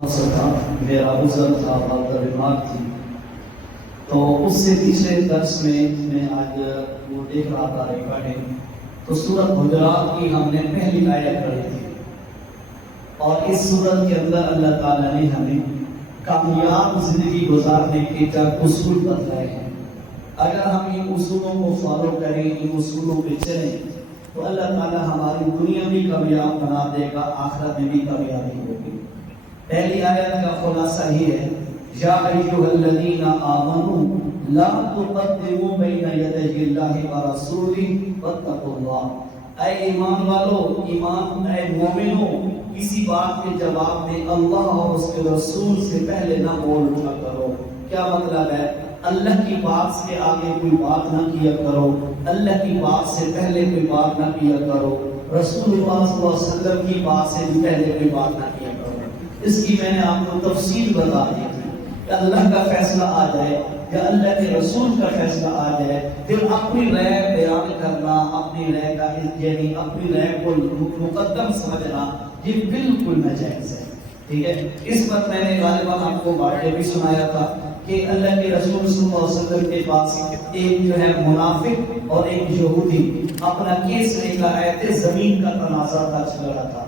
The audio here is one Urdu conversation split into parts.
میرا عذر تھا، والدہ بیمار تھی، تو اس سے تیسرے درس میں آج وہ دیکھ رہا تھا ریکارڈنگ، تو سورۃ حجرات کی ہم نے پہلی آیت پڑھی تھی، اور اس سورت کے اندر اللہ تعالیٰ نے ہمیں کامیاب زندگی گزارنے کے چند اصول بتائے ہیں۔ اگر ہم ان اصولوں کو فالو کریں، ان اصولوں پہ چلیں، تو اللہ تعالیٰ ہماری دنیا بھی کامیاب بنا دے گا، آخرت میں بھی کامیابی ہوگی۔ پہلی آیت کا خلاصہ یہ ہے، یا ایھا الذین آمنوا لا تقدموا بین یدی اللہ ورسولہ واتقوا اللہ۔ اے ایمان والو، اے مومنو، کسی بات کے جواب میں اللہ اور اس کے رسول سے پہلے نہ بول اٹھا کرو۔ کیا مطلب ہے؟ اللہ کی بات سے آگے کوئی بات نہ کیا کرو، اللہ کی بات سے پہلے کوئی بات نہ کیا کرو، رسول اللہ صلی اللہ علیہ وسلم کی بات سے بھی پہلے کوئی بات نہ کیا کرو۔ اس کی میں نے آپ کو تفصیل بتا دی تھی کہ اللہ کا فیصلہ آ جائے یا اللہ کے رسول کا فیصلہ آ جائے، پھر اپنی رائے بیان کرنا، اپنی رائے کا یعنی اپنی رائے کو مقدم سمجھنا، یہ بالکل ناجائز ہے۔ ٹھیک ہے، اس پر میں نے غالباً آپ کو واقعہ بھی سنایا تھا کہ اللہ کے رسول صلی اللہ علیہ وسلم کے پاس ایک جو ہے منافق اور ایک یہودی اپنا کیس لے کر آئے تھے، زمین کا تنازع کا چل رہا تھا۔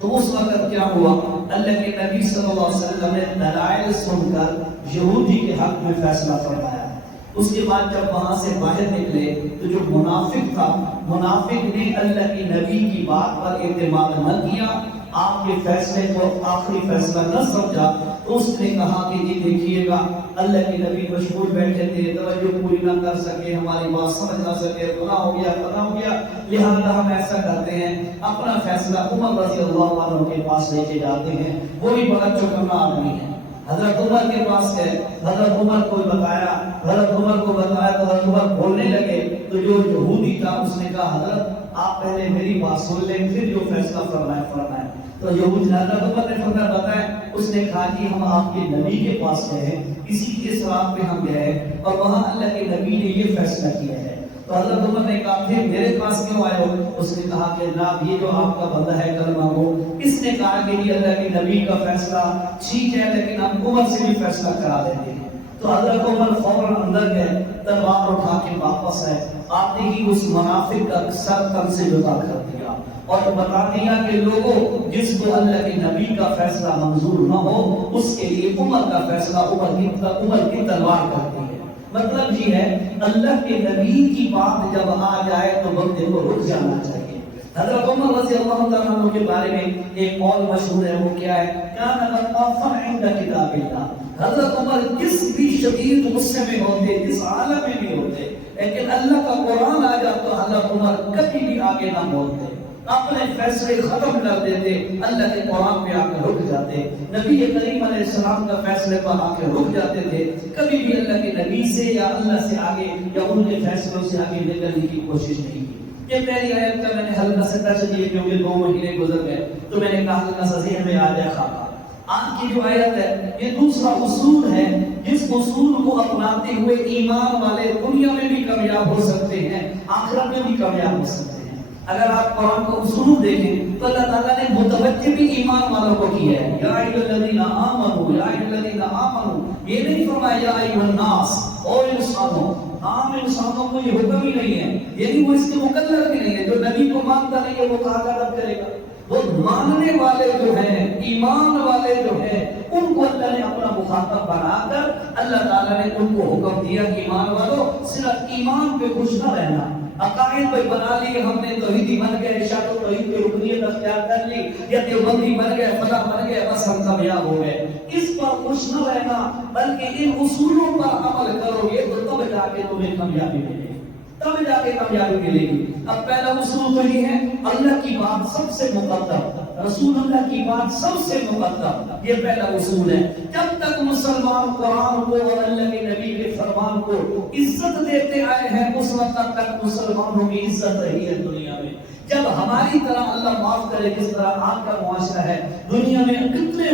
تو اس وقت کیا ہوا، اللہ کے نبی صلی اللہ علیہ وسلم نے دلائل سن کر یہودی کے حق میں فیصلہ فرمایا۔ اس کے بعد جب وہاں سے باہر نکلے تو جو منافق تھا، منافق نے اللہ کے نبی کی بات پر اعتماد نہ کیا، آپ کے فیصلے کو آخری فیصلہ نہ سمجھا، تو اس نے کہا کہ یہ دیکھیے گا، اللہ کے نبی مشغول بیٹھے تھے، توجہ پوری نہ کر سکے، ہماری بات سمجھ نہ سکے، گناہ ہو گیا، فنا ہو گیا، لہذا ہم ایسا کرتے ہیں، اپنا فیصلہ عمر رضی اللہ عنہ کے پاس لے کے جاتے ہیں، وہ بھی بڑا چکنا آدمی ہے۔ حضرت عمر کے پاس گئے، حضرت عمر کو بتایا، حضرت عمر کو بتایا تو حضرت عمر بولنے لگے، تو جو یہودی تھا اس نے کہا حضرت آپ پہلے میری بات سن لیں، پھر جو فیصلہ فرمائیں۔ تو یہودی حضرت عمر نے فرمایا بتائیں، اس نے کہا کہ ہم آپ کے نبی کے پاس گئے ہیں، کسی کے سراغ پہ ہم گئے اور وہاں اللہ کے نبی نے یہ فیصلہ کیا ہے۔ تو حضرت عمر نے کہا پھر میرے پاس کیوں آئے ہو؟ اس نے کہا کہ جناب یہ جو آپ کا بندہ ہے کلمہ گو، اس نے کہا کہ یہ اللہ کے نبی کا فیصلہ ٹھیک ہے، لیکن ہم عمر سے بھی فیصلہ کرا دیتے ہیں۔ تو حضرت عمر فوراً اندر گئے، تلوار اٹھا کے واپس آئے، آتے ہی اس منافق کا سر تن سے جدا کر دیا اور بتا دیا کہ لوگوں، جس کو اللہ کے نبی کا فیصلہ منظور نہ ہو، اس کے لیے عمر کا فیصلہ عمر کی تلوار کرتی ہے۔ مطلب یہ ہے اللہ کے نبی کی بات جب آ جائے تو بندے کو رک جانا چاہیے۔ حضرت عمر رضی اللہ عنہ کے بارے میں ایک قول مشہور ہے، وہ کیا ہے؟ کان غضبا عند کتاب اللہ۔ حضرت عمر کس بھی شدید غصے میں ہوتے، جس عالم میں بھی ہوتے، لیکن اللہ کا قرآن آ جاتا تو حضرت عمر کبھی بھی آگے نہ بولتے، اپنے فیصلے ختم کر دیتے، اللہ کے قرآن پہ آ کے رک جاتے، نبی کریم علیہ السلام کا فیصلے پر آ کے رک جاتے تھے، کبھی بھی اللہ کے نبی سے یا اللہ سے آگے یا ان کے فیصلوں سے آگے نکلنے کی کوشش نہیں کی۔ یہ پہلی آیت کا میں نے ہلکا سا ٹچ دیا کیونکہ 2 مہینے گزر گئے، تو میں نے کہا ہلکا سا ذہن میں آ جائے خاکہ۔ آج کی جو آیت ہے یہ دوسرا اصول ہے، جس اصول کو اپناتے ہوئے ایمان والے دنیا میں بھی کامیاب ہو سکتے ہیں، آخرت میں بھی کامیاب ہو سکتے ہیں۔ اگر آپ قرآن کا اصول دیکھیں تو اللہ تعالیٰ نے متوجہ بھی ایمان والوں کو کیا ہے، یا ایھا الذین آمنوا، یا ایھا الذین آمنوا، یہ نہیں فرمایا یا ایھا الناس، او انسانوں، عام انسانوں کو یہ حکم ہی نہیں ہے، یعنی وہ اس کے مقرر بھی نہیں ہے، جو نبی کو مانتا نہیں ہے وہ کہاں کا رب کرے گا؟ وہ ماننے والے جو ہیں، ایمان والے جو ہیں، ان کو اللہ نے اپنا مخاطب بنا کر اللہ تعالیٰ نے ان کو حکم دیا کہ ایمان والو صرف ایمان پہ خوش نہ رہنا، عقائد پہ بنا لیے ہم نے توحیدی بن گئے، ارشاد و توحید کی رکنیت اختیار کر لی، یا دیوبندی بن گئے، فلاں بن گئے، بس ہم کامیاب ہو گئے، اس پر خوش نہ رہنا، بلکہ ان اصولوں پر عمل کرو، یہ تو تب جا کے تمہیں کامیابی ملے گی، تب جا کے کامیابی ملے گی۔ اب پہلا اصول تو یہ ہے اللہ کی بات سب سے مقدم، رسول اللہ کی بات سب سے مقدم، یہ پہلا اصول ہے۔ جب تک مسلمان قرآن کو اور اللہ کے نبی کے فرمان کو عزت دیتے آئے ہیں، اس وقت تک مسلمانوں کی عزت رہی ہے دنیا میں۔ جب ہماری طرح اللہ معاف کرے جس طرح آج کا معاشرہ ہے، دنیا میں کتنے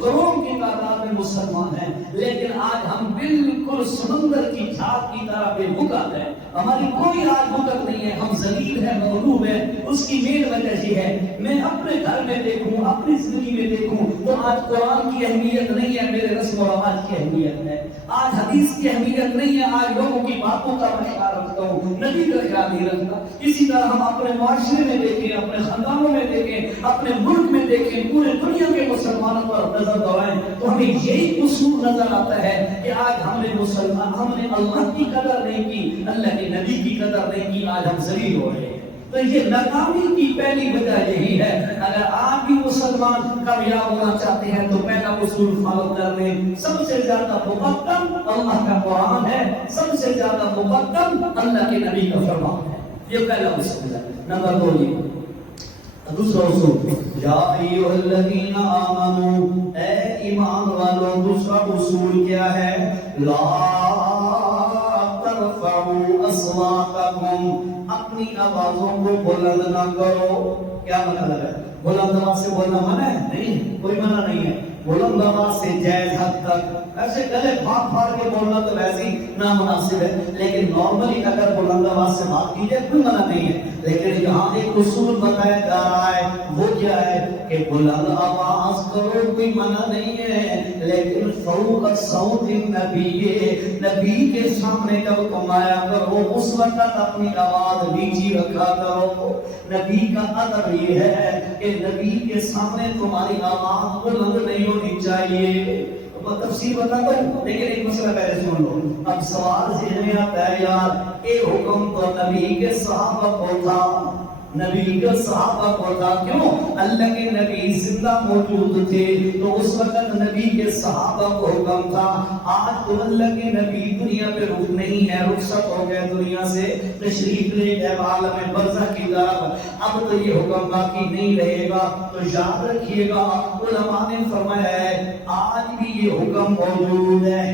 کروڑوں کی تعداد میں مسلمان ہیں، لیکن آج ہم بالکل سمندر کی چھاپ کی طرح بے بکا ہیں، ہماری کوئی آج بھٹک نہیں ہے، ہم ذلیل ہیں، مغلوب ہیں۔ اس کی مین وجہ یہ ہے، میں اپنے گھر میں دیکھوں، اپنی زندگی میں دیکھوں تو آج قرآن کی اہمیت نہیں ہے، میرے رسم و رواج کی اہمیت ہے۔ آج حدیث کی اہمیت نہیں ہے، آج لوگوں کی باتوں کا میں خیال رکھتا ہوں، نبی کا خیال نہیں رکھتا۔ اسی طرح ہم اپنے معاشرے میں دیکھیں، اپنے خاندانوں میں دیکھیں، اپنے ملک میں دیکھیں، پورے دنیا کے مسلمانوں پر نظر دوڑائیں تو ہمیں یہی قصور نظر آتا ہے کہ آج ہم نے مسلمان، ہم نے اللہ کی قدر نہیں کی، اللہ کے نبی کی قدر نہیں کی، آج ہم ذلیل ہو رہے ہیں۔ تو یہ ناکامی کی پہلی وجہ یہی ہے۔ اگر آپ بھی مسلمان کامیاب ہونا چاہتے ہیں تو پہلا اصول فالو کر لیں، سب سے زیادہ مقدم اللہ کا قرآن ہے، سب سے زیادہ مقدم اللہ کے نبی کا فرمان ہے۔ یہ پہلا اصول ہے۔ نمبر 2 یہ دوسرا اصول، یا ایھا الذین آمنو، اے ایمان والو، دوسرا اصول کیا ہے؟ لا ترفعوا اصواتکم، اپنی آوازوں کو بلند نہ کرو۔ کیا مطلب ہے؟ بلند آواز سے بولنا منع ہے؟ نہیں، کوئی منع نہیں ہے۔ بلند آواز سے جائز حد تک، ایسے گلے پھاڑ پھاڑ کے بولنا تو ویسے ہی نامناسب ہے، لیکن نارملی اگر بلند آواز سے بات کی جائے کوئی منع نہیں ہے۔ لیکن یہاں ایک اصول بتایا جا رہا ہے، وہ کیا ہے کہ بلند آواز کرو، کوئی منع نہیں ہے، لیکن فوق صوت النبی، نبی کے سامنے جب تم آیا کرو اس وقت اپنی آواز نیچی رکھا کرو۔ نبی کا ادب یہ ہے کہ نبی کے سامنے تمہاری آواز بلند نہیں ہونی چاہیے۔ تفسیر بتاتا ہوں، لیکن ایک مسئلہ پہلے سن لو۔ اب سوال ذہن میں آتا ہے، یار یہ حکم تو نبی کے صحابہ کو تھا، نبی کے صحابہ کو تھا، کیوں؟ اللہ کے نبی زندہ موجود تھے تو اس وقت نبی کے صحابہ کو حکم تھا۔ آج تو اللہ کے نبی دنیا پہ رخ نہیں ہے، رخصت ہو گئے دنیا سے، تشریف لے گئے عالم برزخ کی طرف، اب تو یہ حکم باقی نہیں رہے گا۔ تو یاد رکھیے گا، علماء نے فرمایا ہے آج بھی یہ حکم موجود ہے،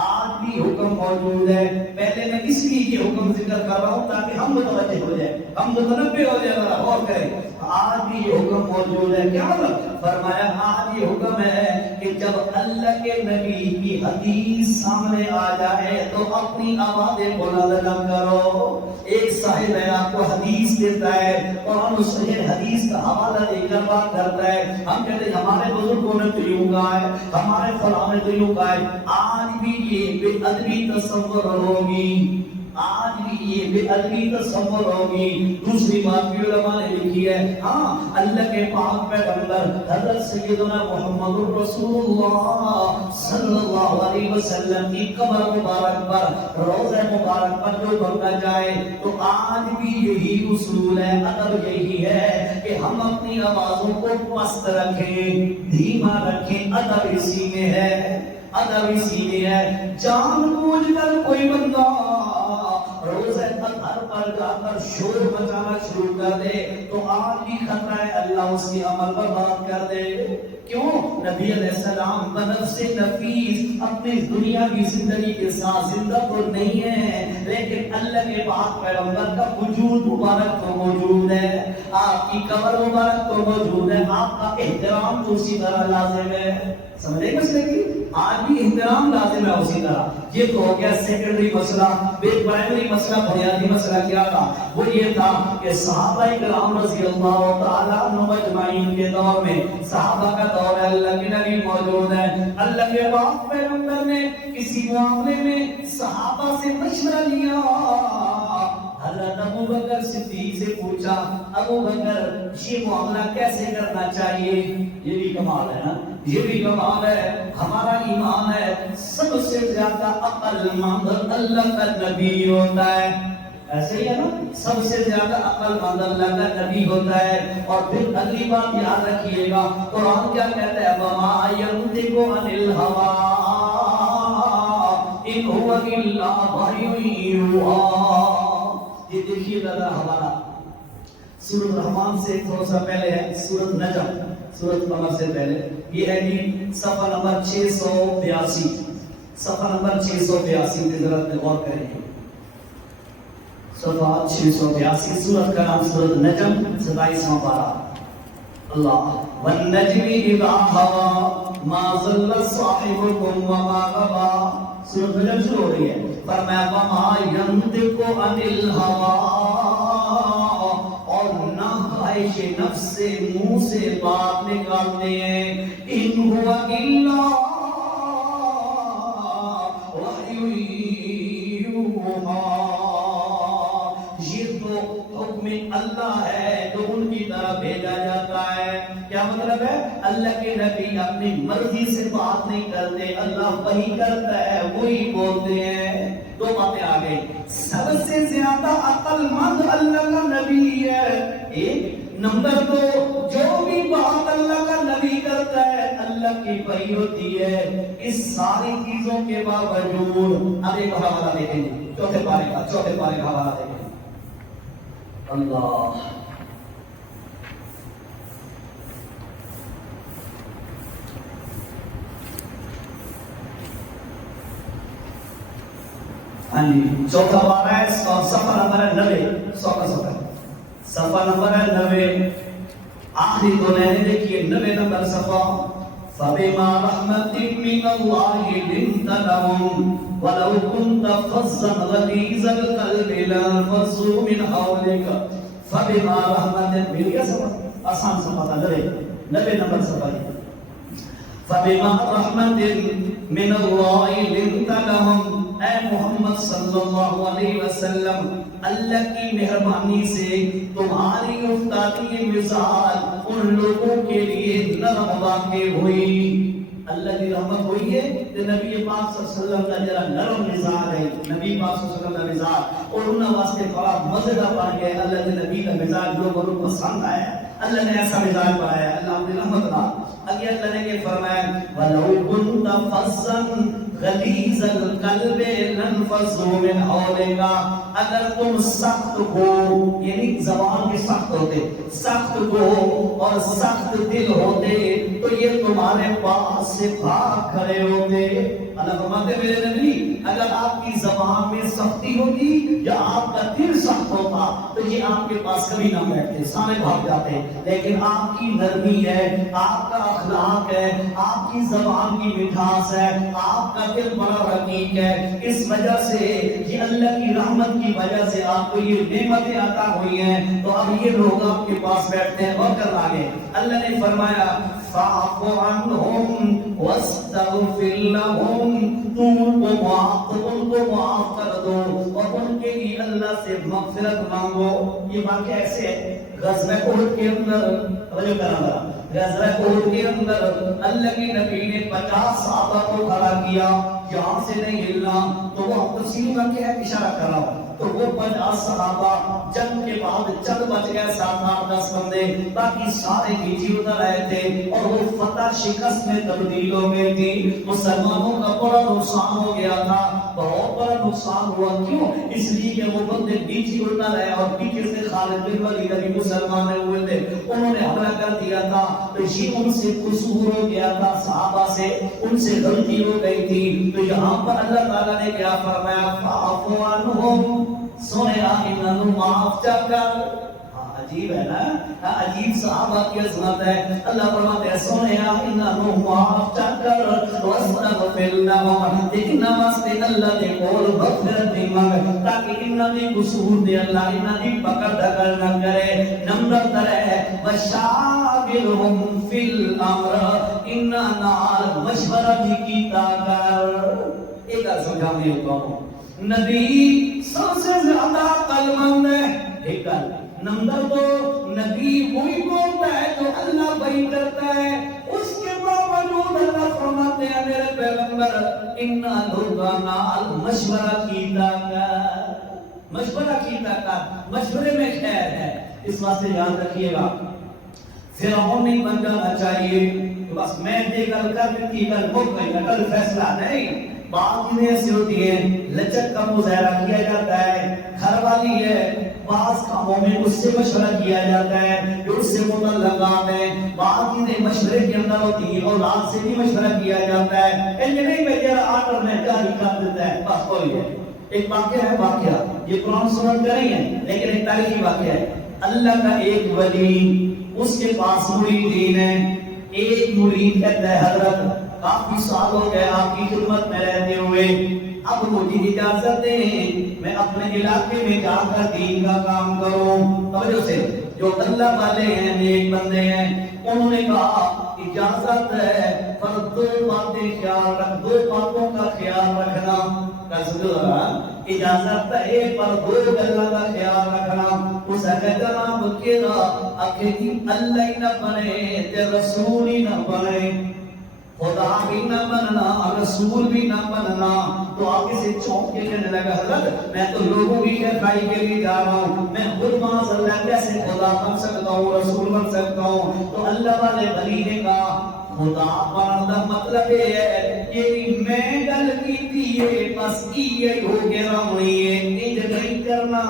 آج بھی حکم موجود ہے۔ پہلے میں اس لیے یہ حکم ذکر کر رہا ہوں تاکہ ہم متوجہ ہو جائیں، ہم متنبہ ہو جائیں، ذرا غور کریں۔ آج بھی یہ حکم موجود ہے۔ کیا مطلب؟ فرمایا آج یہ حکم ہے کہ جب اللہ کے نبی کی حدیث سامنے آ جائے تو اپنی آوازیں بلند نہ کرو۔ ایک صاحب ہے آپ کو حدیث دیتا ہے، قرآن و صحیح حدیث کا حوالہ دے کر بات کرتا ہے، ہم کہتے ہیں ہمارے بزرگوں نے تو یوں کہا ہے، ہمارے فلاں نے تو یوں کہا ہے۔ آج بھی یہ بے ادبی تصور ہوگی، آج بھی یہ بے ادبی تصور ہوگی۔ دوسری بات بھی علماء نے لکھی ہے، ہاں اللہ کے پاک پیغمبر حضرت سیدنا محمد رسول اللہ صلی اللہ علیہ وسلم کی قبر مبارک پر، روضہ مبارک پر جو بندہ جائے تو آج بھی یہی اصول ہے، ادب یہی ہے کہ ہم اپنی آوازوں کو پست رکھیں، دھیما رکھیں۔ ادب اسی میں ہے، ادب اسی میں ہے۔ جان بوجھ کر کوئی بندہ روزہ اطہر پر جا کر شور مچانا شروع کر دے تو آج بھی خطرہ ہے اللہ اس کی عمل برباد کر دے۔ کیوں؟ نبی علیہ السلام بنفس نفیس اپنی دنیا کی زندگی کے ساتھ زندہ تو نہیں ہے، لیکن اللہ کے پاک پیغمبر کا وجود مبارک تو موجود ہے، آپ کی قبر مبارک تو موجود ہے، آپ کا احترام تو اسی طرح لازم ہے۔ سمجھے مسئلے کی؟ آج بھی احترام لازم ہے اسی طرح۔ یہ تو ہو گیا سیکنڈری مسئلہ۔ پرائمری مسئلہ، بنیادی مسئلہ کیا تھا؟ وہ یہ تھا کہ صحابہ کرام رضی اللہ تعالیٰ عنہ مجمعین کے دور میں، صحابہ کا دور ہے، اللہ کے نبی موجود ہے، اللہ کے پاک پیغمبر نے کسی معاملے میں صحابہ سے مشورہ لیا۔ حضرت ابو بکر صدیق سے پوچھا، ابو بکر یہ معاملہ کیسے کرنا چاہیے؟ یہ بھی کمال ہے نا، یہ بھی کمال ہے۔ ہمارا ایمان ہے سب سے زیادہ عقل مند اللہ کا نبی ہوتا ہے، ایسے ہی ہے نا، سب سے زیادہ عقل مند اللہ کا نبی ہوتا ہے۔ اور پھر اگلی بات یاد رکھیے گا، قرآن کیا کہتا ہے؟ وَمَا يَنطِقُ عَنِ الْهَوَىٰ إِنْ هُوَ إِلَّا وَحْيٌ يُوحَىٰ۔ یہ دیکھیے ذرا حوالہ سورۃ رحمان سے تھوڑا سا پہلے ہے، سورۃ نجم، سورۃ قمر سے پہلے، یہ ہے جی صفحہ نمبر 682، صفحہ نمبر 682 پہ ذرا غور کریں، صفحہ 682، سورۃ کا نام سورۃ نجم، 27واں پارہ۔ اللہ والنجم اذا ہوا، ما ضل صاحبكم وما غوى. سورۃ فجر شروع ہو رہی ہے. فرمایا وما ينطق عن الهوى، اور نہ خواہش نفس سے منہ سے بات نکالتے ہیں. ان هو الا وحی یوحی. یہ تو حکم اللہ ہے جو ان کی طرف بھیجا جاتا ہے. کیا مطلب ہے؟ اللہ کے نبی اپنی مرضی سے بات نہیں کرتے، اللہ وہی کرتا ہے، وہی بولتے ہیں. دو باتیں آ گئی. سب سے زیادہ عقل مند اللہ کا نبی ہے. ایک نمبر دو، جو بھی بات اللہ کا نبی کرتا ہے اللہ کی وحی ہوتی ہے. اس ساری چیزوں کے باوجود اب ایک حوالہ دیکھیں گے چوتھے پارے کا حوالہ دیکھیں. اللہ ہاں جی، چوتھا پارہ ہے، صفحہ نمبر ہے 90. صفحہ نمبر ہے 90. آخری دو لائنیں دیکھیے. 90 نمبر صفحہ. فَبِمَا رَحْمَةٍ مِّنَ اللَّهِ لِنتَ لَهُمْ وَلَوْ كُنْتَ فَظًّا غَلِيظَ الْقَلْبِ لَانفَضُّوا مِنْ حَوْلِكَ. فَبِمَا رَحْمَةٍ مِّل گیا سبق؟ آسان صفحہ تھا. 90 نمبر صفحہ. فَبِمَا رَحْمَةٍ مِّنَ اللَّهِ لِنتَ لَهُمْ. اے محمد صلی اللہ علیہ وسلم، اللہ کی مہربانی سے تمہاری افتادی مثال ان لوگوں کے لیے نرم واقع ہوئی. اللہ کی رحمت ہوئی ہے کہ نبی پاک صلی اللہ علیہ وسلم کا جرا نرم مزاج ہے. نبی پاک صلی اللہ علیہ وسلم کا مزاج اور ان واسطے بڑا مزیدار بن گیا. اللہ کے نبی کا مزاج لوگوں کو پسند آیا. اللہ نے ایسا مزاج بنایا. اللہ اپنی رحمت کا اگے اللہ نے یہ فرمایا وَلَوْ كُنْتَ فَظًّا غَلِيظَ الْقَلْبِ لَانفَضُّوا مِنْ حَوْلِكَ. اگر تم سخت ہو، یعنی زبان کے سخت ہوتے، سخت ہو اور سخت دل ہوتے تو یہ تمہارے پاس سے بھاگ کھڑے ہوتے. اللہ فرماتے میرے نبی اگر آپ کی زبان میں سختی ہوتی یا آپ کا دل سخت ہوتا تو یہ آپ کے پاس کبھی نہ بیٹھتے، سامنے بھاگ جاتے. لیکن آپ کی نرمی ہے، آپ کا اخلاق ہے، آپ کی زبان کی مٹھاس ہے، آپ کا دل بڑا رقیق ہے. اس وجہ سے یہ اللہ کی رحمت کی وجہ سے آپ کو یہ نعمتیں عطا ہوئی ہیں تو اب یہ لوگ آپ کے پاس بیٹھتے ہیں. اور کر آگے اللہ نے فرمایا فَاعْفُ عَنْهُمْ وَاسْتَغْفِرْ لَهُمْ. تم ان کو معاف کر دو اور ان کے لیے اللہ سے مغفرت مانگو. یہ واقعہ ایسے ہے غزوہ احد کے اندر غزوہ احد کے اندر اللہ کے نبی نے 50 صحابہ کو کھڑا کیا، یہاں سے نہیں ہلنا. تو وہ تفصیل کر کے اشارہ کر رہا ہوں. تو وہ 50 صحابہ جنگ کے بعد چند بچ گئے، 7-8-10 بندے، باقی سارے نیچے اتر آئے تھے اور وہ فتح شکست میں تبدیل ہو گئی تھی. مسلمانوں کا بڑا نقصان ہو گیا تھا، بہت بڑا نقصان ہوا. کیوں؟ اس لیے کہ وہ بندے نیچے اتر آئے اور پیچھے سے خالد بن ولید بھی مسلمان ہوئے تھے، انہوں نے حملہ کر دیا تھا. تو یہ ان سے قصور ہو گیا تھا، صحابہ سے ان سے غلطی ہو گئی تھی. تو یہاں پر اللہ تعالیٰ نے کیا فرمایا فَاعْفُ عَنْهُمْ. سونے انہوں معاف کر. عجیب ہے نا، عجیب صحابہ کی عظمت ہے. اللہ فرماتے ہیں سونے انہوں معاف کر وَاسْتَغْفِرْ لَهُمْ. لیکن نماستے اللہ نے قول مغفرت دی مانگ تاکہ انہوں نے قصور دے اللہ انہوں نے پکڑ دھکڑ نہ کرے. نمبر 3 ہے وَشَاوِرْهُمْ فِي الْأَمْرِ. انہوں نال مشورہ بھی کیتا کر. ایک بار سمجھانے ہوتا ہوں، نبی سب سے زیادہ عقل مند ہے. ایک بار نمبر 2 نبی وہی بولتا ہے جو اللہ وہی کرتا ہے. اس کے باوجود اللہ فرماتے ہیں میرے پیغمبر انہا لوگا نال مشورہ کیتا کر. مشورہ کیتا کر، مشورے میں خیر ہے. اس واسطے یاد رکھیے گا فرعون نہیں بن جانا چاہیے بس میں دے کر کی کر مک گئی کل فیصلہ نہیں. بات چیزیں ایسی ہوتی ہیں لچک کا مظاہرہ کیا جاتا ہے، گھر والی ہے بعض کاموں میں اس سے مشورہ کیا جاتا ہے جو اس سے متعلقات ہیں. بعض چیزیں مشورے کے اندر ہوتی ہیں، اولاد سے بھی مشورہ کیا جاتا ہے. نہیں میں ذرا آرڈر میں جاری کر دیتا ہے بس کوئی ہے. ایک واقعہ ہے، واقعہ یہ قرآن سنت کا نہیں ہے لیکن ایک تاریخی واقعہ ہے. اللہ کا ایک ولی، اس کے پاس مریدین ہے، ایک مرید کہتا ہے حضرت کافی سال ہو گئے آپ کی خدمت میں رہتے ہوئے، اب مجھے اجازت دیں میں اپنے علاقے میں جا کر دین کا کام کروں۔ توجہ سے، جو اللہ والے ہیں نیک بندے ہیں انہوں نے کہا اجازت ہے، پر دو باتیں خیال رکھ، دو باتوں کا خیال رکھنا۔ اجازت ہے پر دو گلاں کا خیال رکھنا۔ اس کا جناب کیڑا اکھی اللہ ہی نہ بنے تے رسول ہی نہ بنے، خدا بھی نہ بننا رسول بھی نہ بننا۔ تو آگے سے چونک کے کہنے لگا حضرت میں تو لوگوں کی خیرائی کے لیے جا رہا ہوں، میں خود معاذ اللہ کیسے خدا بن سکتا ہوں، رسول بن سکتا ہوں؟ تو اللہ والے ولی نے کہا خدا بننے دا مطلب یہ ہے کہ میں گل کیتی ہے بس یہ ہو گیا ہونی ہے، انج نہیں کرنا۔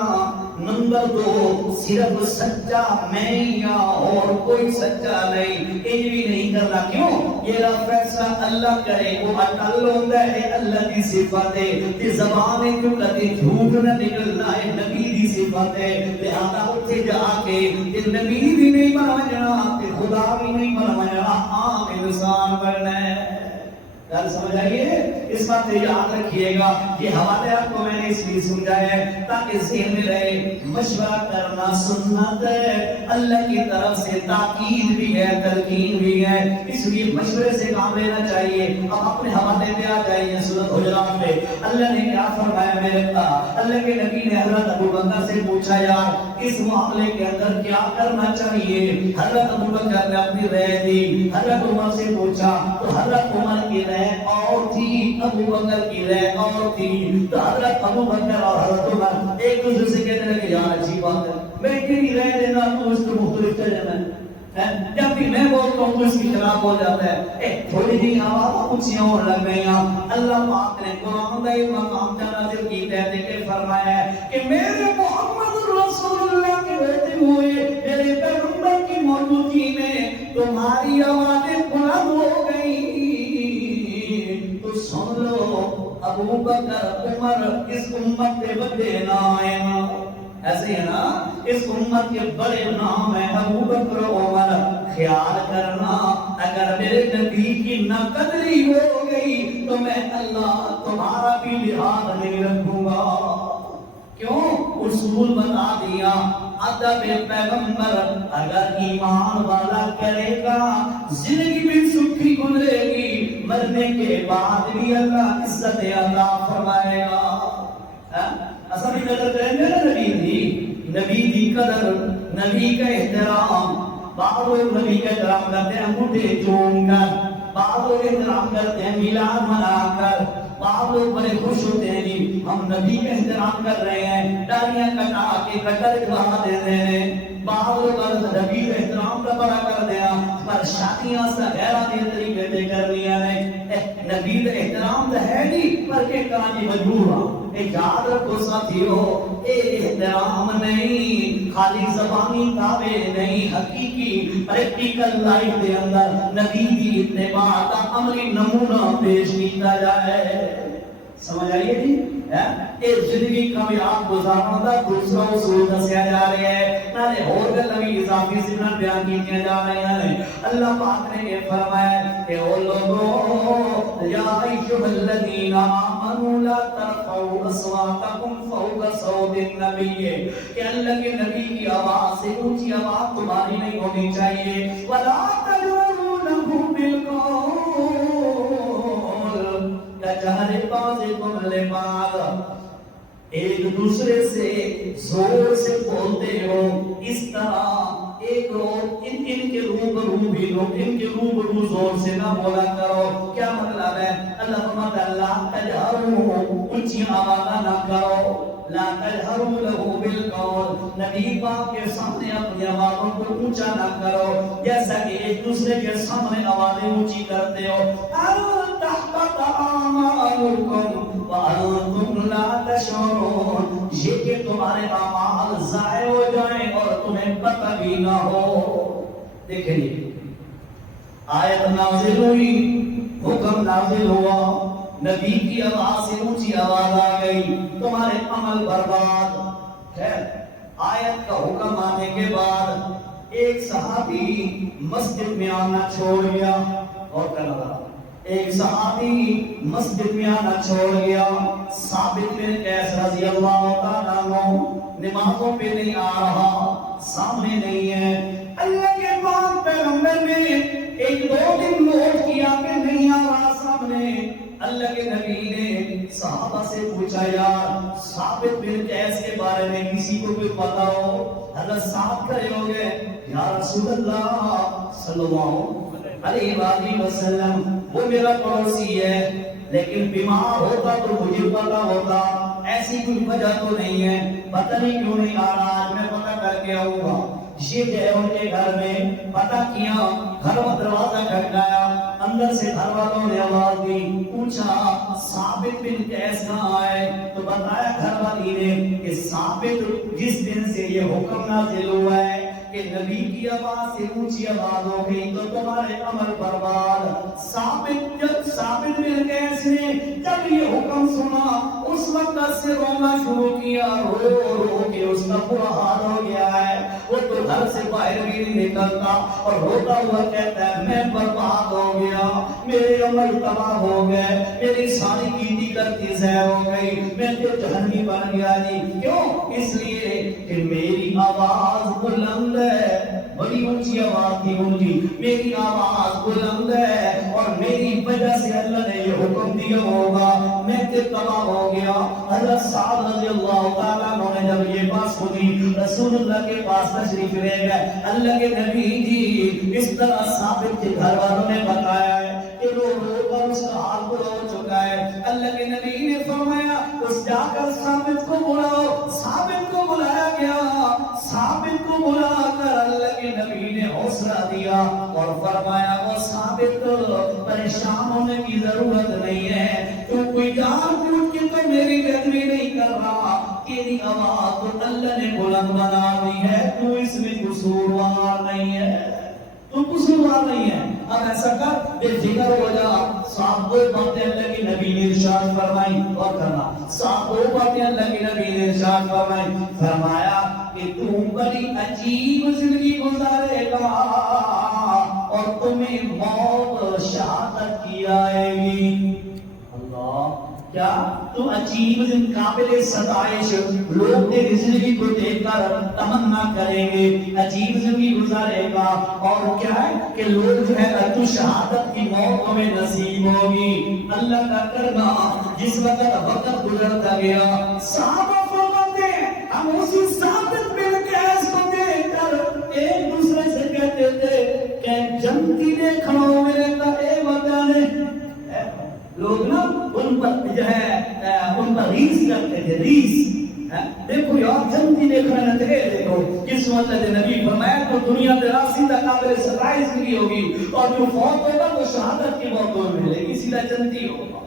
نمبر دو، صرف سچا میں یا اور کوئی سچا نہیں، انج بھی نہیں کرنا۔ کیوں؟ یہ فیصلہ اللہ کرے، وہ اٹل ہوتا ہے، اللہ کی صفت ہے، تے زبان کو کبھی جھوٹ نہ نکلنا ہے، نبی دی صفت ہے۔ لہذا اتھے جا کے تے نبی بھی نہیں بننا تے خدا بھی نہیں بننا، عام انسان بننا ہے۔ گل سمجھ آئیے؟ اس بات سے یاد رکھیے گا، یہ حوالے آپ کو میں نے اس لیے سمجھایا ہے تاکہ ذہن میں رہے مشورہ کرنا سنت ہے، اللہ کی طرف سے تاکید بھی ہے، تلقین بھی ہے، اس لیے مشورے سے کام لینا چاہیے۔ اب اپنے حوالے پہ آ جائیے سورۃ حجرات پہ، اللہ نے کیا فرمایا میرے اللہ کے نبی نے حضرت ابو بکر سے پوچھا یار اس معاملے کے اندر کیا کرنا چاہیے؟ حضرت ابو بکر نے اپنی رائے دی، حضرت عمر سے پوچھا تو حضرت عمر کی رائے اور تھی، ابو بکر کی رائے اور تھی۔ تو حضرت ابو بکر اور حضرت عمر ایک دوسرے سے کہنے لگے یار اچھی بات ہے، میں تیری رائے دینا تو اس کو مختلف چل جانا ہے، جب بھی میں بولتا ہوں تو اس کی خلاف ہو جاتا ہے۔ تھوڑی جی آواز اونچیاں ہونے لگ گئی۔ اللہ پاک نے قرآن کا ایک مقام نازل کیا ہے کہ فرمایا ہے کہ میرے محمد رسول اللہ کے رہتے ہوئے میرے پیغمبر کی موجودگی میں تمہاری آوازیں بلند ہو گئی تو سن لو ابو بکر عمر اس امت کے بڑے نام، ایسے ہے نا، اس امت کے بڑے نام ہیں ابو بکر عمر۔ خیال کرنا اگر میرے نبی کی ناقدری ہو گئی تو میں اللہ تمہارا بھی لحاظ نہیں رکھوں گا۔ کیوں؟ اصول بتا دیا، ادب پیغمبر اگر ایمان والا کرے گا زندگی بھی سکھی گزرے گی، مرنے کے بعد بھی اللہ عزت عطا فرمائے گا۔ اصل کی قدر کریں گے نا نبی دی، نبی دی قدر، نبی کا احترام۔ بعض لوگ نبی کا احترام کرتے ہیں انگوٹھے چوم کر، بعض لوگ احترام کرتے ہیں میلاد منا کر، بعض لوگ بڑے خوش ہوتے ہیں جی ہم نبی کا احترام کر رہے ہیں، داڑیاں کٹا کے کٹر کھوا دے رہے ہیں۔ بعض لوگ نبی کا احترام کا بڑا کر دیا پر شادیاں سے غیرہ دے طریقے دے کر لیا ہے۔ نبی کا احترام تو ہے نہیں پر کہ کراچی مجبور ہاں۔ یاد رکھو ساتھیو، اے احترام نہیں، خالی زبانی تابع نہیں، حقیقی پریکٹیکل لائف دے اندر نبی دی اتباع کا عملی نمونہ پیش کیتا جائے۔ سمجھ آئیے جی؟ اے زندگی کامیاب گزارنا دا دوسرا اصول دسیا جا رہا ہے، نالے اور گلاں بھی اضافی ذکر بیان کیتیاں جا رہی ہیں۔ اللہ پاک نے یہ فرمایا کہ او لوگو یا ایھا الذین آمنوا لا ترفعوا اصواتکم فوق صوت النبی، کہ اللہ کے نبی کی آواز سے اونچی آواز تمہاری نہیں ہونی چاہیے، ولا تجهروا له بالقول کجہر بعضکم لبعض، ایک دوسرے سے زور سے بولتے ہو، اس طرح ایک اور ان کے روبرو بھی لوگ ان کے روبرو زور سے نہ بولا کرو۔ کیا مطلب ہے؟ اللہ فرماتا ہے لا تجہروا، اونچی آواز نہ کرو، لا تجہروا له بالقول، نبی پاک کے سامنے اپنی آوازوں کو اونچا نہ کرو جیسا کہ ایک دوسرے کے سامنے آوازیں اونچی کرتے ہو۔ تحبط اعمالکم وانتم لا تشعرون، یہ کہ تمہارے اعمال ضائع ہو جائیں اور تمہیں پتہ بھی نہ ہو۔ دیکھیں آیت نازل ہوئی، حکم نازل ہوا، نبی کی آواز سے اونچی آواز آ گئی، تمہارے عمل برباد۔ خیر آیت کا حکم آنے کے بعد ایک صحابی مسجد میں آنا چھوڑ گیا، اور کرنا رہا، ایک صحابی مسجد میں آنا چھوڑ گیا، ثابت بن قیس رضی اللہ تعالیٰ عنہ نمازوں پہ نہیں آ رہا، سامنے نہیں ہے۔ اللہ کے پاک پیغمبر نے ایک دو دن نوٹ کیا کہ نہیں آ رہا سامنے۔ اللہ کے نبی نے صحابہ سے پوچھا، یار ثابت بن قیس کے بارے میں کسی کو کوئی پتا ہو؟ حضرت صاحب کھڑے ہو گئے، یا رسول اللہ صلی اللہ علیہ وآلہ وسلم، وہ میرا پڑوسی ہے، لیکن بیمار ہوتا تو مجھے پتا ہوتا، ایسی کوئی وجہ تو نہیں ہے، پتہ نہیں کیوں نہیں آ رہا، آج میں پتہ کر کے آؤں گا۔ یہ گئے ان کے گھر میں، پتہ کیا، گھر میں دروازہ کھٹکایا، اندر سے گھر والوں نے آواز دی، پوچھا ثابت بن قیس کہاں ہے؟ تو بتایا گھر والی نے کہ ثابت جس دن سے یہ حکم نازل ہوا ہے کہ نبی کی آواز سے اونچی آواز ہو گئی تو تمہارے عمل برباد۔ ثابت بن قیس نے جب یہ حکم سنا اس وقت سے رونا شروع کیا، رو رو کے اس کا برا حال ہو گیا ہے، وہ تو گھر سے باہر بھی نہیں نکلتا اور روتا ہوا کہتا ہے میں برباد ہو گیا، میرے عمل تباہ ہو گئے، میری ساری کیتی کرتی ضائع ہو گئی، میں تو جہنمی بن گیا جی۔ کیوں؟ اس لیے کہ میری آواز بلند ہے، بڑی اونچی آواز تھی ان کی، میری آواز بلند ہے اور میری وجہ سے اللہ نے یہ حکم دیا ہوگا، میں تو تباہ ہو گیا۔ حضرت سعد رضی اللہ تعالیٰ عنہ نے جب یہ بات سنی رسول اللہ کے پاس تشریف لے گئے، اللہ کے نبی جی اس طرح ثابت کے گھر والوں نے بتایا ہے کہ رو رو کر اس کا حال برا ہو چکا ہے۔ اللہ کے نبی نے فرمایا اس جا کر ثابت کو بلاؤ۔ ثابت کو بلایا گیا، ثابت کو بلا کر اللہ کے نبی نے حوصلہ دیا اور فرمایا وہ ثابت پریشان ہونے کی ضرورت نہیں ہے، تو کوئی جان بوجھ کے تو میری بےادبی نہیں کر رہا، تیری آواز تو اللہ نے بلند بنا دی ہے، تو اس میں قصوروار نہیں ہے، تو قصوروار نہیں ہے۔ اب ایسا کر بے فکر ہو جا، صاحب دو باتیں اللہ کی نبی نے ارشاد فرمائی، اور کرنا صاحب دو باتیں اللہ کی نبی نے ارشاد فرمائی، فرمایا کہ تم بڑی عجیب زندگی گزارے گا اور تمہیں موت شہادت کی آئے گی۔ اللہ کیا تو عجیب قابل ستائش، لوگ تیری زندگی کو دیکھ کر تمنا کریں گے، عجیب زندگی گزارے گا، اور کیا ہے کہ لوگ جو ہے تو شہادت کی موت ہمیں نصیب ہوگی۔ اللہ کا کرنا جس وقت گزرتا گیا، صحابہ فرماتے ہیں ہم اسی ثابت بن قیس کو دیکھ کر ایک دوسرے سے کہتے تھے کہ جنتی نے کھڑا ہو میرے کا اے وطن، لوگ نا ان پر جو ہے ان پر ریس کرتے تھے، ریس، دیکھو یار جنتی دیکھنا نہ تھے، دیکھو کس وقت نبی فرمایا تو دنیا تیرا سیدھا قابل ستائش زندگی ہوگی، اور جو فوت ہوگا وہ شہادت کی موت کو ملے گی، سیدھا جنتی ہوگا۔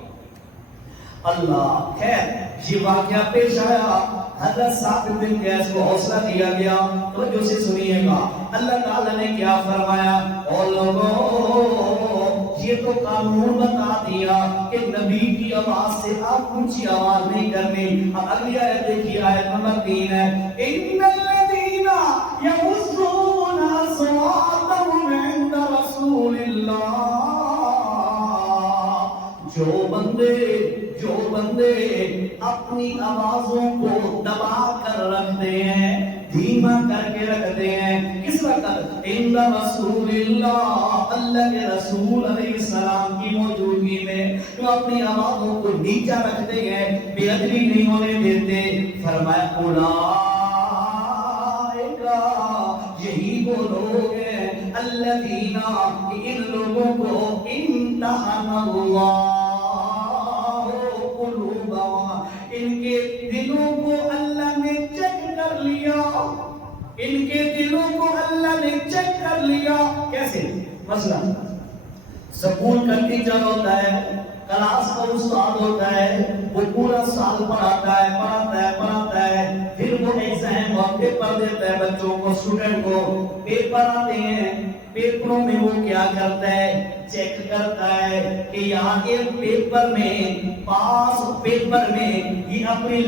اللہ خیر یہ واقعہ پیش آیا، حضرت ثابت بن قیس کو حوصلہ دیا گیا، توجہ سے سنیے گا، اللہ تعالیٰ نے کیا فرمایا، اور لوگوں یہ تو قانون بتا دیا کہ نبی کی آواز سے آپ اونچی آواز نہیں کرنی۔ اب اگلی آیت دیکھیے، آیت نمبر 3 ہے، ان الذین یغضون اصواتهم عند رسول اللہ، جو بندے اپنی آوازوں کو دبا کر رکھتے ہیں، دھیما کر کے رکھتے ہیں، کس وقت عند رسول اللہ، اللہ کے رسول علیہ السلام کی موجودگی میں، جو اپنی آوازوں کو نیچا رکھتے ہیں، بے ادبی نہیں ہونے دیتے، فرمایا یہی وہ لوگ ہیں الذین، ان لوگوں کو امتحن اللہ قلوبہم، ان کے دلوں کو اللہ نے چیک کر لیا، ان کے دلوں کو اللہ نے چیک کر لیا۔ کیسے؟ مثلا سکول کا ٹیچر ہوتا ہے، کلاس کا استاد ہوتا ہے، وہ پورا سال پڑھاتا ہے، پھر وہ ایگزام اور پیپر دیتا ہے بچوں کو، اسٹوڈنٹ کو، پیپر آتے ہیں، پیپروں میں وہ کیا کرتا ہے، چیک کرتا ہے کہ یہاں کے پیپر میں پاس پیپر میں یہ اپنے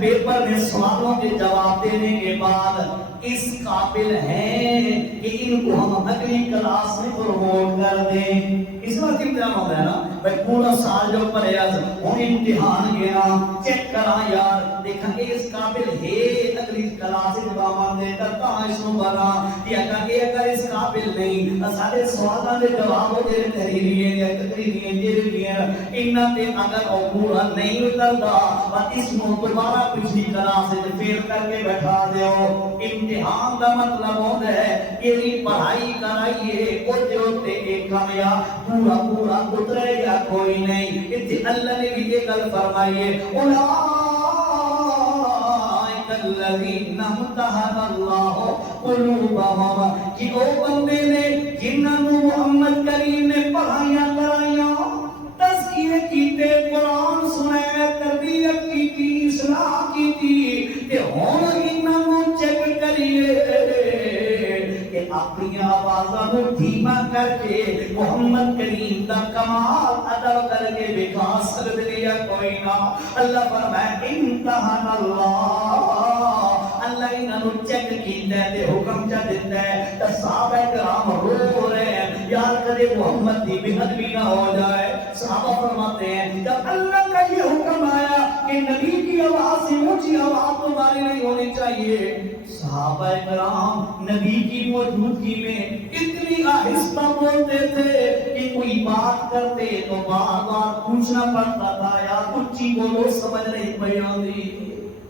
پیپر میں سوالوں کے جواب دینے کے بعد اس قابل ہیں کہ ان کو ہم اگلی کلاس میں پروموٹ کر دیں. اس وقت امتحان ہوتا ہے نا بھائی، پورا سال جو پڑھے ہوں امتحان گیا چیک کرا یار دیکھا کہ اس قابل ہے اگلی کلاس میں جواب دے کرتا اس کو بنا کہ اگر اس قابل نہیں سارے سوالوں کے جواب ہو دے تحریری یا تقریری جیری انہاں تے اگر او پورا نہیں اتردا اور اس کو دوبارہ پچھلی کلاس میں فیل کر کے بیٹھا دیو. امتحان کا مطلب ہوتا ہے کہ پڑھائی کرائیے او جو تے ایک کامیاب پورا پورا اترے یا کوئی نہیں. اتنے اللہ نے بھی یہ گل فرمائی ہے الذین امتحن اللہ قلوبہم، کہ وہ بندے نے جنہاں نوں محمد کریم نے پڑھائیاں کرائیاں تزکیے کیتے قرآن سنائے تربیت کی اصلاح کی تے ہن انہاں نوں چیک کریے کہ اپنی آوازاں نوں دھیما کر کے محمد کریم دا کمال ادا کر کے دکھا سکدے یا کوئی نہ. اللہ فرمائے امتحان اللہ انہاں نوں چیک کیتا ہے تے حکم چا دیندا ہے تے صحابہ کرام رو رہے ہیں یار کدے محمد دی بے ادبی نہ ہو جائے. صحابہ فرماتے ہیں جب اللہ کا یہ حکم آیا کہ نبی کی آواز سے اونچی آواز تمہاری نہیں ہونی چاہیے، صحابہ کرام نبی کی موجودگی میں اتنی آہستہ بولتے تھے کہ کوئی بات کرتے تو بار بار پوچھنا پڑتا تھا یا اونچی بولو سمجھ نہیں پئی آندی.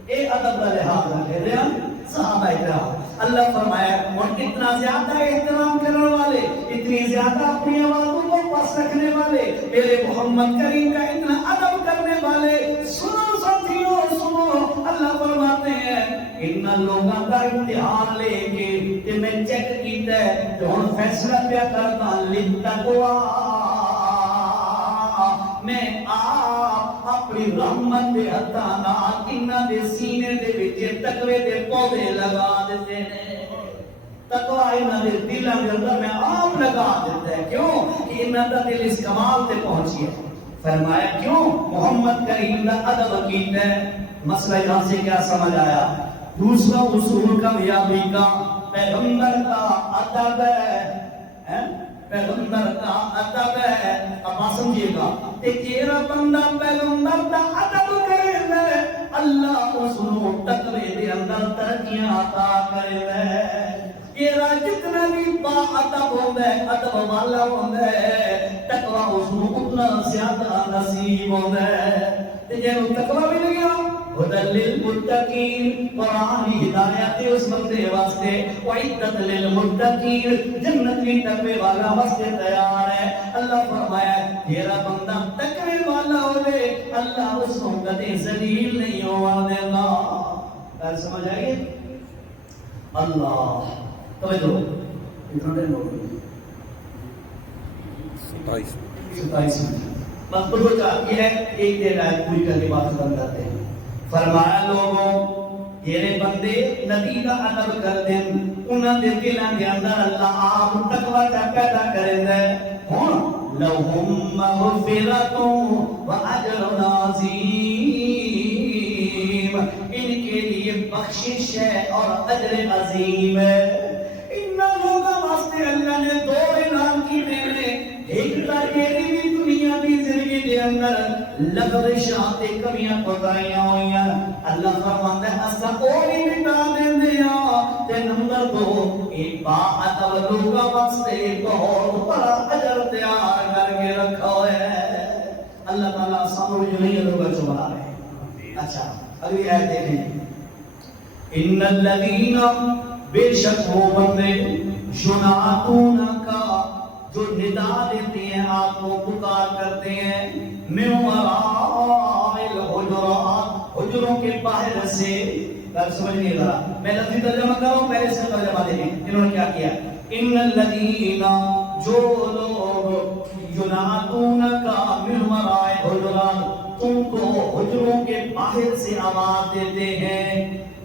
اے ادب کا لحاظ رکھے رہے ہیں صحابہ کرام. اللہ فرمایا اور اتنا زیادہ احترام کرنے والے، اتنی زیادہ اپنی آوازوں کو پس رکھنے والے، میرے محمد کریم کا اتنا ادب کرنے والے، سنو ساتھیوں سنو. اللہ فرماتے ہیں ان لوگوں کا امتحان لے کے کہ میں چیک کیتا ہے تو ہن فیصلہ پیا کرتا لتقوا، میں آپ اپنی رحمت دے ہتھاں نال انہاں دے سینے دے وچ تقوی دے پودے لگا دیتے ہیں. تقوی انہاں دے دلاں دے اندر میں آپ لگا دیتا ہے. کیوں کہ انہاں دا دل اس کمال تے پہنچی ہے. فرمایا کیوں محمد کریم دا ادب کیتا ہے. مسئلہ یہاں سے کیا سمجھ آیا؟ دوسرا اصول کامیابی کا پیغمبر کا ادب ہے، پیغمبر کا ادب ہے. اب آپ سمجھیے گا کہ تیرا بندہ پیغمبر کا ادب کرے گا اللہ اس کو تقوی دے اندر ترقیاں عطا کرے گا. تیرا جتنا بھی با ادب ہوتا ہے ادب والا ہوتا ہے تقوی اس کو اتنا زیادہ نصیب ہوتا ہے. تے جے تقوی بھی نہیں آ ہدل للمتقین قرآن کی ہدایت اس بندے واسطے وعدت للمتقین جنت کی تقوی والا واسطے تیار ہے. اللہ فرمایا تیرا بندہ تقوی والا ہوئے اللہ اس کو کدی ذلیل نہیں ہونے دے گا. بات سمجھ آئی؟ اللہ توجہ اتنے لوگ 27 بس بڑھو چاہتی ہے ایک دیر آئے پوری کرنے بات ختم کرتے ہیں. فرمایا لوگوں تیرے بندے نبی کا ادب کر دیں انہاں دے دلاں دے اندر اللہ آپ تقوی کا پیدا کرے دے. ہن لہم مغفرۃ و اجر عظیم، ان کے لیے بخشش ہے اور اجر عظیم ہے. ان لوگوں واسطے اللہ نے دو انعام کیے ہیں. ایک تاکہ دنیا کی زندگی کے اندر لغزشات کمیاں کوتاہیاں ہوئیاں اللہ فرماتا ہے اسا کوئی مٹا دیندے ہاں. تے نمبر 2 ایک با ادب لوگاں واسطے بہت بڑا اجر تیار کر کے رکھا ہے. اللہ تعالیٰ سامنے جو نہیں لوگوں کو بنا رہے ہیں. اچھا اگلی آیت دیکھیں. ان الذین بے شک وہ بندے ینادون کا جو ندا دیتے ہیں آپ کو پکار کرتے ہیں من وراء الحجرات حجروں کے باہر سے. بات سمجھیے ذرا میں لفظی ترجمہ کر رہا ہوں پہلے سے ترجمہ دیکھیں انہوں نے کیا کیا. ان الذین جو لوگ ینادون کا من وراء الحجرات تم کو حجروں کے باہر سے آواز دیتے ہیں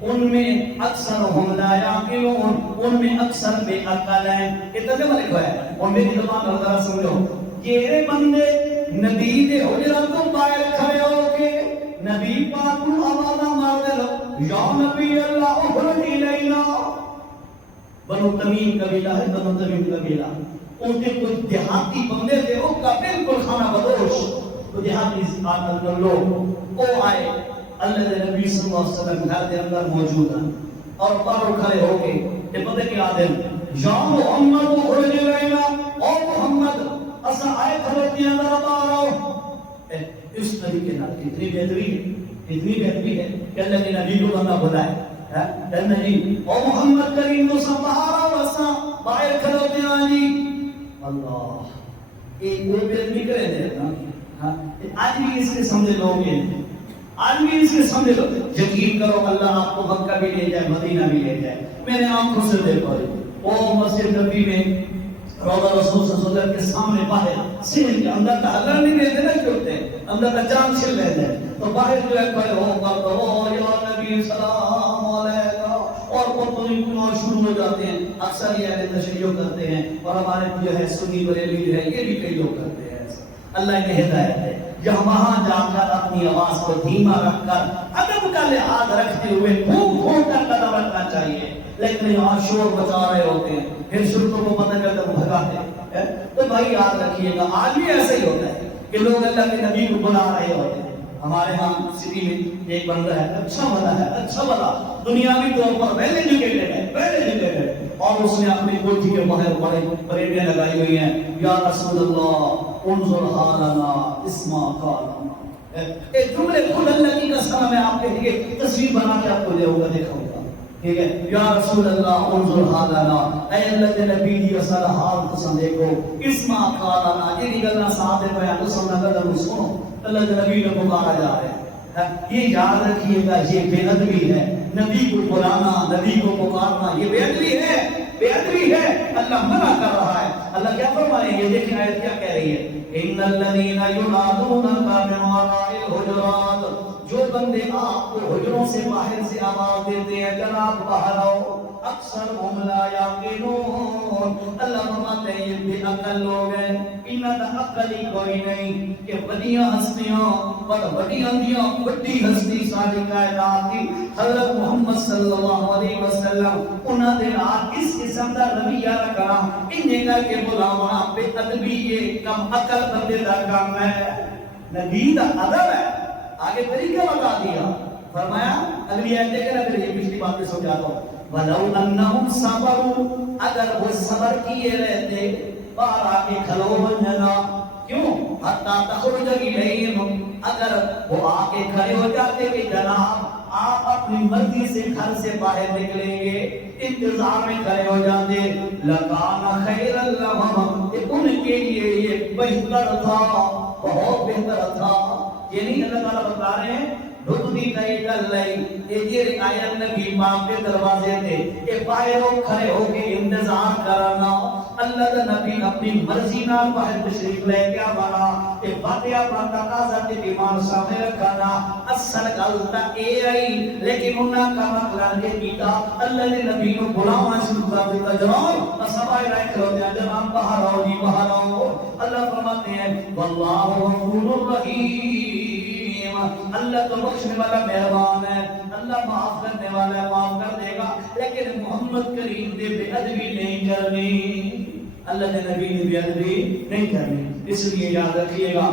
ان میں اکثرهم لا یعقلون، ان میں اکثر بے عقل ہیں. یہ ترجمہ لکھا ہے اور میری زبان میں ذرا سمجھو. یہ بندے نبی دے حجرات تو باہر کھڑے ہو کے نبی پاک کو آواز مار دے لو یا نبی اللہ اخرج الینا. بنو تمیم قبیلہ ہے، بنو تمیم قبیلہ ان کے کچھ دیہاتی بندے تھے، ان کا بالکل خانہ بدوش. تو دیہاتی عادت کر لو وہ آئے اللہ کے نبی صلی اللہ علیہ وسلم گھر کے اندر موجود ہیں اور باہر کھڑے ہو کے یہ پتہ کیا آدم یا محمد اخرج الینا، او محمد اسا آئے کھڑوتی ہیں ذرا باہر آؤ. اس طریقے نہ اتنی بہتری ہے کہ اللہ کے نبی کو بندہ بلائے کہ نہیں او محمد کریم تو سب باہر آؤ، اسا باہر کھڑوتی ہیں جی. اللہ ایک وہ بہتری کرے دے نا. آج بھی اس کے سمجھے لوگ ہیں، آج بھی اس کے سمجھے لوگ. یقین کرو اللہ آپ کو مکہ بھی لے جائے، مدینہ بھی لے جائے. میں نے آنکھوں سے دیکھا وہ مسجد نبی میں روضہ رسول صلی اللہ علیہ وسلم کے سامنے باہر سین کے اندر کا حلر نہیں دیتے نا کیوں ہوتے اندر کا جان چھل رہتے ہیں تو باہر جو ہے کھڑے ہو کر دو یا نبی سلام علیکہ اور قرطنی کنار شروع ہو جاتے ہیں. اکثر یہ اہل تشیع کرتے ہیں اور ہمارے جو ہے سنی بریلوی جو ہے یہ بھی کئی لوگ کرتے ہیں. اللہ نے ہدایت ہے جہاں وہاں جا کر اپنی آواز کو دھیما رکھ کر ادب کا لحاظ رکھتے ہوئے گھوم گھوم کر قدم رکھنا چاہیے. لیکن یہاں شور مچا رہے ہوتے ہیں پھر شرطوں کو پتہ چلتا وہ بھگاتے ہیں. تو بھائی یاد رکھیے گا آج بھی ایسا ہی ہوتا ہے کہ لوگ اللہ کے نبی کو بلا رہے ہوتے ہیں. ہمارے ہاں سٹی میں ایک بندہ ہے اچھا بلا دنیاوی طور پر ویل ایجوکیٹڈ اور اس نے اپنی کوٹھی کے باہر بڑے پریڈیں لگائی ہوئی ہیں یا رسول اللہ انظر حالنا اسما قالنا. ایک جملے خود اللہ کی قسم میں آپ کے لیے تصویر بنا کے آپ کو دے ہوگا دیکھا ہوگا. ٹھیک ہے یا رسول اللہ انظر حالنا اے اللہ کے نبی دی اصل حال کو سمجھے کو اسما قالنا یہ گلنا صاحب بیان کو سمجھا کر سنو. اللہ کے نبی نے پکارا جا رہا ہے. یہ یاد رکھیے گا یہ بے ادبی ہے. نبی کو بلانا نبی کو پکارنا یہ بے ادبی ہے. اللہ منع کر رہا ہے. اللہ کیا فرما رہے ہیں یہ دیکھیں آیت کیا کہہ رہی ہے ان الذين ينادونك من وراء الحجرات. جو بندے آپ کو حجروں سے باہر سے آواز دیتے ہیں جناب باہر آؤ اکثر ہم لا یعقلون. اللہ فرماتے ہیں یہ بے عقل لوگ ہیں. ان کا عقل ہی کوئی نہیں کہ بڑیاں ہستیاں بڑی اندیاں بڑی ہستی ساری کائنات کی حضرت محمد صلی اللہ علیہ وسلم انہاں دے نال اس قسم دا رویہ رکھنا انہیں کر کے بلاونا بے ادبی یہ کم عقل بندے دا کام ہے. نبی دا ادب ہے. آگے طریقہ بتا دیا فرمایا اگلی آیت دیکھیں نا پھر یہ پچھلی بات میں سمجھاتا ہوں. وَلَوْ أَنَّهُمْ صَبَرُوا اگر وہ صبر کیے رہتے باہر آ کے کھلو بن جانا کیوں حتیٰ تخرج الیہم اگر وہ آ کے کھڑے ہو جاتے کہ جناب آپ اپنی مرضی سے گھر سے باہر نکلیں گے انتظار میں کھڑے ہو جاتے لَكَانَ خَيْرًا لَهُمْ ان کے لیے یہ بہتر تھا بہت بہتر تھا. یہ نہیں اللہ تعالیٰ بتا رہے ہیں رُدْدِي كَيْدَ اللَّيْلِ یہ آیت نبی باپ کے دروازے تھے کہ باہر کھڑے ہو کے انتظار کرنا. اللہ کا نبی اپنی مرضی نال باہر تشریف لے کے آنا کہ باتیں اپنا تقاضا کے بیمار سامنے رکھنا اصل غلطہ اے آئی لیکن انہاں کا مطلب یہ کیتا اللہ نے نبی کو بلاوا شروع کر دیتا جناب سبائے رائے کرو جناب باہر آؤ جی باہر آؤ. اللہ فرماتے ہیں واللہ غفور رحیم اللہ تو بخشنے والا مہربان ہے. اللہ معاف کرنے والا ہے معاف کر دے گا لیکن محمد کریم نے بے ادبی نہیں کرنی. اللہ کے نبی نے بے ادبی نہیں کرنی. اس لیے یاد رکھیے گا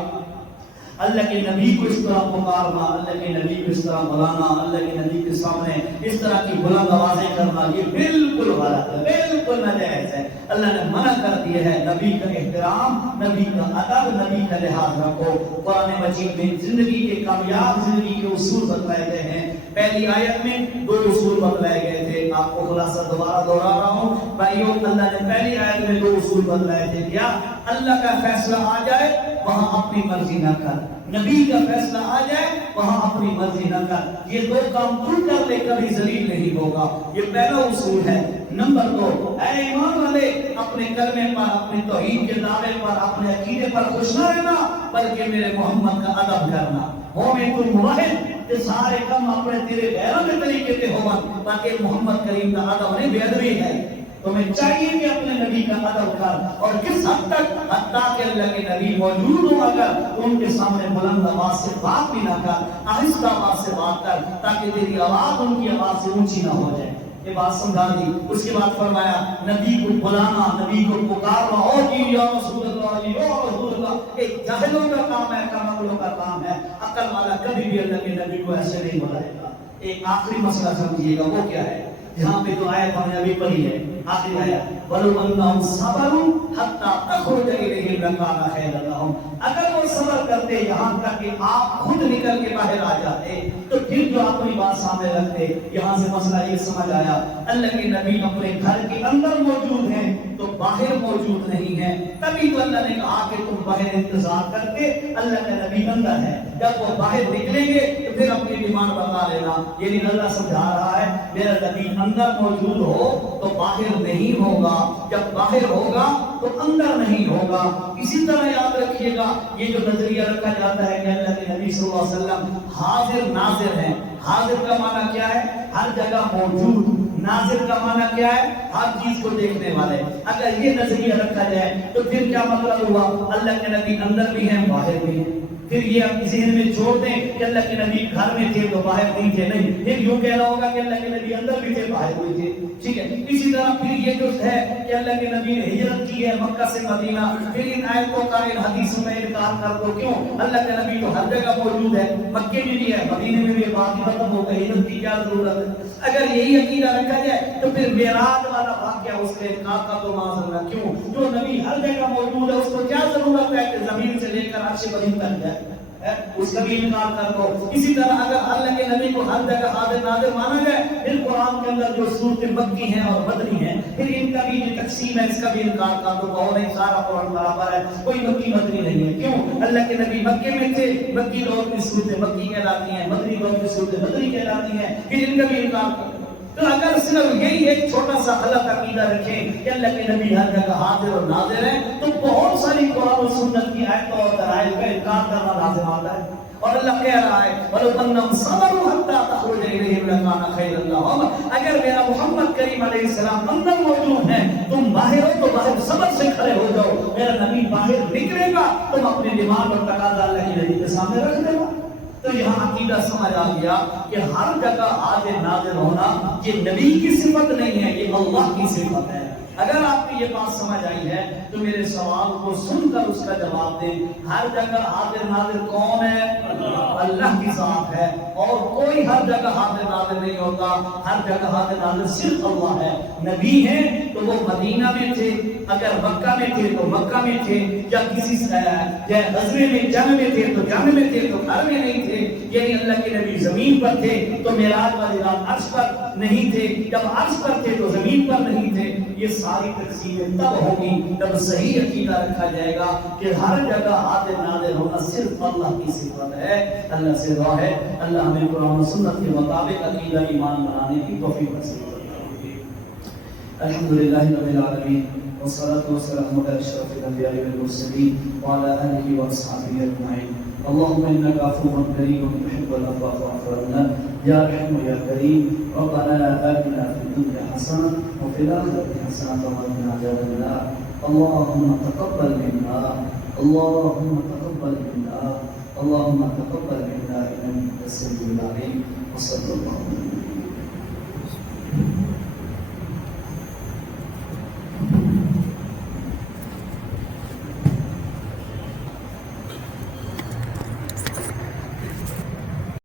اللہ کے نبی کو اس طرح پکارنا اللہ کے نبی کو اس طرح بلانا اللہ کے نبی کے سامنے اس طرح کی بلند آوازیں کرنا یہ بالکل غلط ہے بالکل ناجائز ہے. اللہ نے منع کر دیا ہے. نبی کا احترام نبی کا ادب نبی کا لحاظ رکھو. قرآن مجید میں زندگی کے کامیاب زندگی کے اصول بتلائے گئے ہیں. پہلی آیت میں 2 اصول بتلائے گئے تھے. آپ کو خلاصہ دوبارہ دوہرا رہا ہوں بھائیو. اللہ نے پہلی آیت میں 2 اصول بتلائے تھے. کیا اللہ کا فیصلہ آ جائے وہاں اپنی مرضی نہ کر. نبی کا فیصلہ آ جائے وہاں اپنی مرضی نہ کر. یہ 2 کام تو کر لے کبھی ذلیل نہیں ہوگا. یہ پہلا اصول ہے. نمبر 2 اے ایمان والے اپنے کلمے پر اپنے توحید کے دعوے پر اپنے عقیدے پر خوش نہ رہنا بلکہ میرے محمد کا ادب کرنا. مومن تو موحد کہ سارے کم اپنے تیرے غیروں کے طریقے پہ ہو تاکہ محمد کریم کا ادب نہیں بے ادبی ہے. تمہیں چاہیے کہ اپنے نبی کا ادب کر اور کس حد تک حتیٰ کہ اللہ کے نبی موجود ہو اگر ان کے سامنے بلند آواز سے بات بھی نہ کر, آہستہ آواز سے بات کر تاکہ تیری آواز ان کی آواز سے اونچی نہ ہو جائے. یہ بات سمجھا دی. اس کے بعد فرمایا نبی کو بلانا, نبی کو پکارنا, او جی یا رسول اللہ, جی یا رسول اللہ, ایک جاہلوں کا کام ہے, کم عقلوں کا کام ہے. عقل والا کبھی بھی اللہ کے نبی کو ایسے نہیں بلائے گا. ایک آخری مسئلہ سمجھیے گا, وہ کیا ہے؟ یہاں پہ تو آیت ہم نے ابھی پڑھی ہے, آخری آیت وَلَوْ أَنَّهُمْ صَبَرُوا حَتَّى تَخْرُجَ إِلَيْهِمْ لَكَانَ خَيْرًا لَهُمْ. اگر وہ صبر کرتے یہاں تک کہ آپ خود نکل کے باہر آ جاتے تو پھر جو اپنی بات سامنے رکھتے. یہاں سے مسئلہ یہ سمجھ آیا, اللہ کے نبی اپنے گھر کے اندر موجود ہیں تو باہر موجود نہیں ہیں. تبھی تو اللہ نے کہا کہ تم باہر انتظار کرتے, اللہ کا نبی اندر ہے. جب وہ باہر نکلیں گے تو پھر اپنی ڈیمانڈ بتا لینا. یعنی اللہ سمجھا رہا ہے میرا نبی اندر موجود ہو تو باہر نہیں ہوگا, جب باہر ہوگا تو اندر نہیں ہوگا. اسی طرح یاد رکھیے گا یہ جو نظریہ رکھا جاتا ہے کہ اللہ کے نبی صلی اللہ علیہ وسلم حاضر ناظر ہیں. حاضر کا معنی کیا ہے؟ ہر جگہ موجود. ناظر کا معنی کیا ہے؟ ہر چیز کو دیکھنے والے. اگر یہ نظریہ رکھا جائے تو پھر کیا مطلب ہوا؟ اللہ کے نبی اندر بھی ہیں باہر بھی ہیں. پھر یہ آپ ذہن میں چھوڑ دیں کہ اللہ کے نبی گھر میں تھے تو باہر نہیں تھے. نہیں, پھر یوں کہنا ہوگا کہ اللہ کے نبی اندر بھی تھے باہر بھی تھے. ٹھیک ہے. اسی طرح پھر یہ جو ہے کہ اللہ کے نبی نے ہجرت کی ہے مکہ سے مدینہ, پھر ان آیتوں کا ان حدیثوں میں انکار کر دو. کیوں؟ اللہ کا نبی تو ہر جگہ موجود ہے, مکے میں بھی ہے, مدینے میں بھی ہے, بات ختم ہو گئی, ہجرت کی کیا ضرورت ہے؟ اگر یہی عقیدہ رکھا جائے تو پھر معراج والا واقعہ اس کے انکار کا تو معذرہ. کیوں؟ جو نبی ہر جگہ موجود ہے اس کو کیا ضرورت ہے کہ زمین سے لے کر عرش بلند تک جائے؟ اس کا بھی انکار کر دو. اسی طرح اگر اللہ کے نبی کو ہر جگہ حاضر ناظر مانا جائے پھر قرآن کے اندر جو صورتیں مکی ہیں اور مدنی ہیں پھر ان کا بھی جو تقسیم ہے اس کا بھی انکار کر دو. کہو نہیں سارا قرآن برابر ہے, کوئی مکی مدنی نہیں ہے. کیوں؟ اللہ کے نبی مکے میں تھے, مکی دور کی صورتیں مکی کہلاتی ہیں, مدنی دور کی صورتیں مدنی کہلاتی ہیں. پھر ان کا بھی انکار کر دو. تو اگر صرف یہی ایک چھوٹا سا غلط عقیدہ رکھیں کہ اللہ کے نبی ہر جگہ حاضر اور ناظر ہیں تو بہت ساری قرآن و سنت کی آیتوں اور دلائل کا انکار کرنا لازم آتا ہے. اور اللہ کہہ رہا ہے وَلَوْ أَنَّهُمْ صَبَرُوا حَتَّى تَخْرُجَ إِلَيْهِمْ لَكَانَ خَيْرًا لَهُمْ. اگر میرا محمد کریم علیہ السلام اندر موجود ہیں, تم باہر ہو تو باہر صبر سے کھڑے ہو جاؤ. میرا نبی باہر نکلے گا تم اپنے دماغ اور تقاضا اللہ کے نبی کے سامنے رکھ دے گا. تو یہاں عقیدہ سمجھ آ گیا کہ ہر جگہ حاضر ناظر ہونا یہ نبی کی صفت نہیں ہے, یہ اللہ کی صفت ہے. اگر آپ کو یہ بات سمجھ آئی ہے تو میرے سوال کو سن کر اس کا جواب دیں. ہر جگہ حاضر ناظر کون ہے؟ اللہ کی ذات ہے. اور کوئی ہر جگہ حاضر ناظر نہیں ہوتا, ہر جگہ حاضر ناظر صرف اللہ ہے. نبی ہیں تو وہ مدینہ میں تھے, اگر مکہ میں تھے تو مکہ میں تھے, یا کسی غزوے میں جنگ میں تھے تو جنگ میں تھے تو گھر میں نہیں تھے. یعنی اللہ کے نبی زمین پر تھے تو معراج والی رات عرش پر نہیں تھے, جب عرش پر تھے تو زمین پر نہیں تھے. یہ ساری تقسیمیں تب ہوگی جب صحیح عقیدہ رکھا جائے گا کہ ہر جگہ حاضر ناظر ہونا صرف اللہ کی صفت ہے. اللہ سے دعا ہے اللہ ہمیں قرآن و سنت کے مطابق عقیدہ ایمان بنانے کی توفیق نصیب فرمائے. الحمدللہ رب العالمین والصلاة والسلام على أشرف الأنبياء والمرسلين وعلى آله وأصحابه أجمعين. اللهم إنك عفو كريم تحب العفو فاعف عنا يا رحيم يا كريم. ربنا آتنا في الدنيا حسنة وفي الآخرة حسنة وقنا عذاب النار. اللهم تقبل منا, اللهم تقبل منا, اللهم تقبل منا إنك أنت السميع العليم. وصلى الله عليه وسلم.